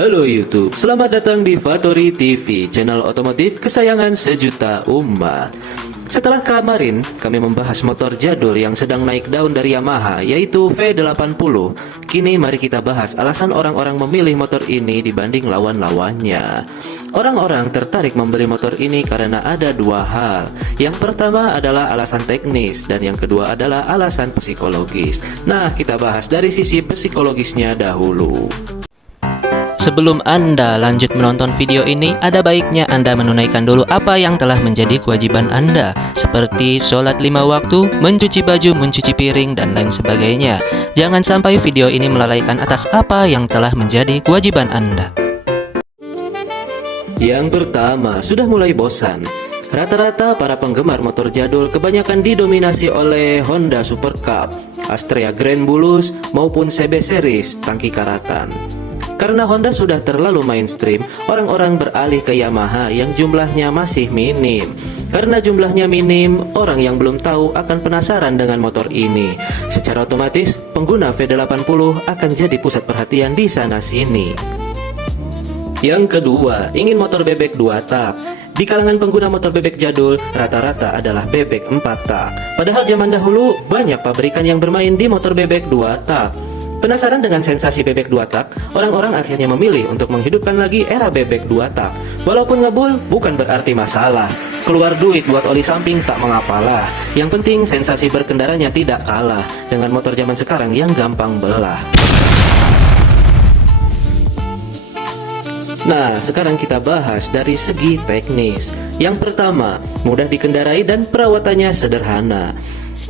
Halo YouTube, selamat datang di Fattori TV, channel otomotif kesayangan sejuta umat. Setelah kemarin kami membahas motor jadul yang sedang naik daun dari Yamaha, yaitu V80. Kini mari kita bahas alasan orang-orang memilih motor ini dibanding lawan-lawannya. Orang-orang tertarik membeli motor ini karena ada dua hal. Yang pertama adalah alasan teknis, dan yang kedua adalah alasan psikologis. Nah, kita bahas dari sisi psikologisnya dahulu. Sebelum Anda lanjut menonton video ini, ada baiknya Anda menunaikan dulu apa yang telah menjadi kewajiban Anda, seperti sholat 5 waktu, mencuci baju, mencuci piring, dan lain sebagainya. Jangan sampai video ini melalaikan atas apa yang telah menjadi kewajiban Anda. Yang pertama, sudah mulai bosan. Rata-rata para penggemar motor jadul kebanyakan didominasi oleh Honda Super Cup, Astrea Grand Bulus, maupun CB Series tangki karatan. Karena Honda sudah terlalu mainstream, orang-orang beralih ke Yamaha yang jumlahnya masih minim. Karena jumlahnya minim, orang yang belum tahu akan penasaran dengan motor ini. Secara otomatis, pengguna V80 akan jadi pusat perhatian di sana-sini. Yang kedua, ingin motor bebek 2 tak. Di kalangan pengguna motor bebek jadul, rata-rata adalah bebek 4 tak. Padahal zaman dahulu, banyak pabrikan yang bermain di motor bebek 2 tak. Penasaran dengan sensasi bebek 2 tak, orang-orang akhirnya memilih untuk menghidupkan lagi era bebek 2 tak. Walaupun ngebul, bukan berarti masalah. Keluar duit buat oli samping tak mengapalah. Yang penting sensasi berkendaranya tidak kalah dengan motor zaman sekarang yang gampang belah. Nah, sekarang kita bahas dari segi teknis. Yang pertama, mudah dikendarai dan perawatannya sederhana.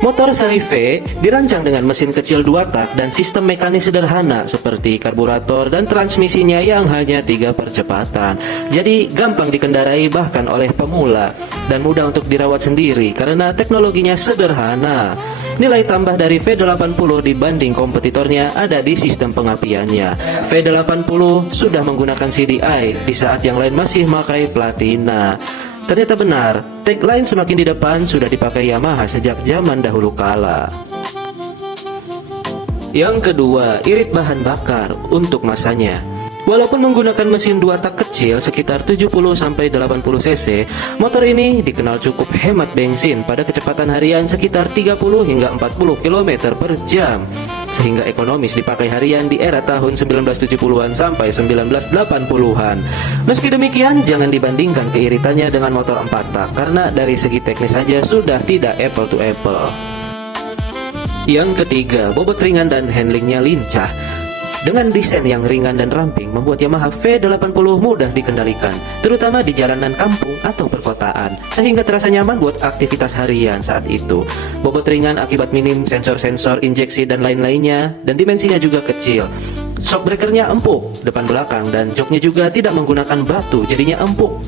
Motor seri V dirancang dengan mesin kecil 2 tak dan sistem mekanis sederhana seperti karburator dan transmisinya yang hanya 3 percepatan. Jadi gampang dikendarai bahkan oleh pemula dan mudah untuk dirawat sendiri karena teknologinya sederhana. Nilai tambah dari V80 dibanding kompetitornya ada di sistem pengapiannya. V80 sudah menggunakan CDI di saat yang lain masih memakai platina. Ternyata benar, tagline semakin di depan sudah dipakai Yamaha sejak zaman dahulu kala. Yang kedua, irit bahan bakar untuk masanya. Walaupun menggunakan mesin 2 tak kecil sekitar 70-80 cc, motor ini dikenal cukup hemat bensin pada kecepatan harian sekitar 30 hingga 40 km per jam, sehingga ekonomis dipakai harian di era tahun 1970-an sampai 1980-an. Meski demikian, jangan dibandingkan keiritannya dengan motor 4 tak, karena dari segi teknis saja sudah tidak apple to apple. Yang ketiga, bobot ringan dan handlingnya lincah. Dengan desain yang ringan dan ramping, membuat Yamaha V80 mudah dikendalikan, terutama di jalanan kampung atau perkotaan, sehingga terasa nyaman buat aktivitas harian saat itu. Bobot ringan akibat minim sensor-sensor injeksi dan lain-lainnya, dan dimensinya juga kecil. Shock breakernya empuk, depan belakang, dan joknya juga tidak menggunakan batu, jadinya empuk.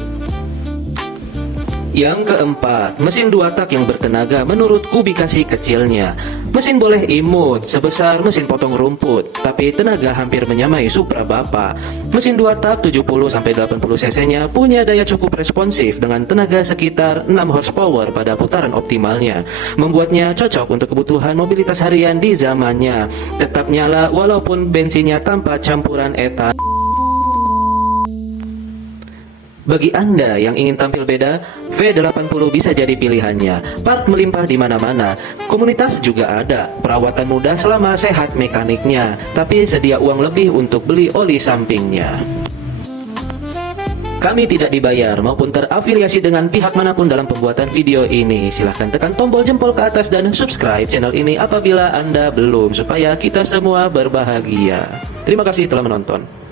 Yang keempat, mesin 2 tak yang bertenaga menurut kubikasi kecilnya. Mesin boleh imut sebesar mesin potong rumput, tapi tenaga hampir menyamai Supra Bapak. Mesin 2 tak 70-80 cc-nya punya daya cukup responsif dengan tenaga sekitar 6 horsepower pada putaran optimalnya, membuatnya cocok untuk kebutuhan mobilitas harian di zamannya. Tetap nyala walaupun bensinnya tanpa campuran etan. Bagi Anda yang ingin tampil beda, V80 bisa jadi pilihannya. Part melimpah di mana-mana. Komunitas juga ada. Perawatan mudah selama sehat mekaniknya, tapi sedia uang lebih untuk beli oli sampingnya. Kami tidak dibayar maupun terafiliasi dengan pihak manapun dalam pembuatan video ini. Silahkan tekan tombol jempol ke atas dan subscribe channel ini apabila Anda belum, supaya kita semua berbahagia. Terima kasih telah menonton.